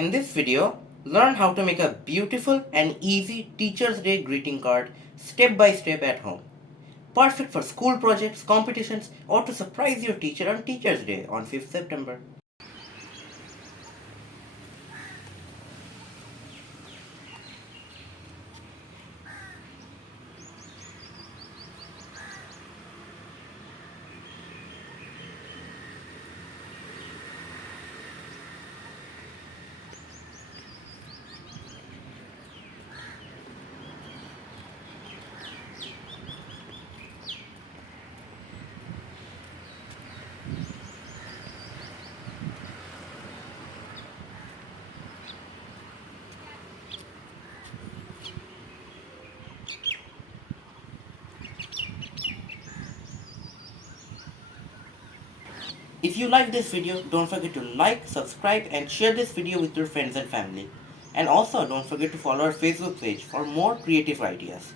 In this video, learn how to make a beautiful and easy Teacher's Day greeting card step by step at home. Perfect for school projects, competitions, or to surprise your teacher on Teacher's Day on 5th September. If you like this video, don't forget to like, subscribe and share this video with your friends and family. And also don't forget to follow our Facebook page for more creative ideas.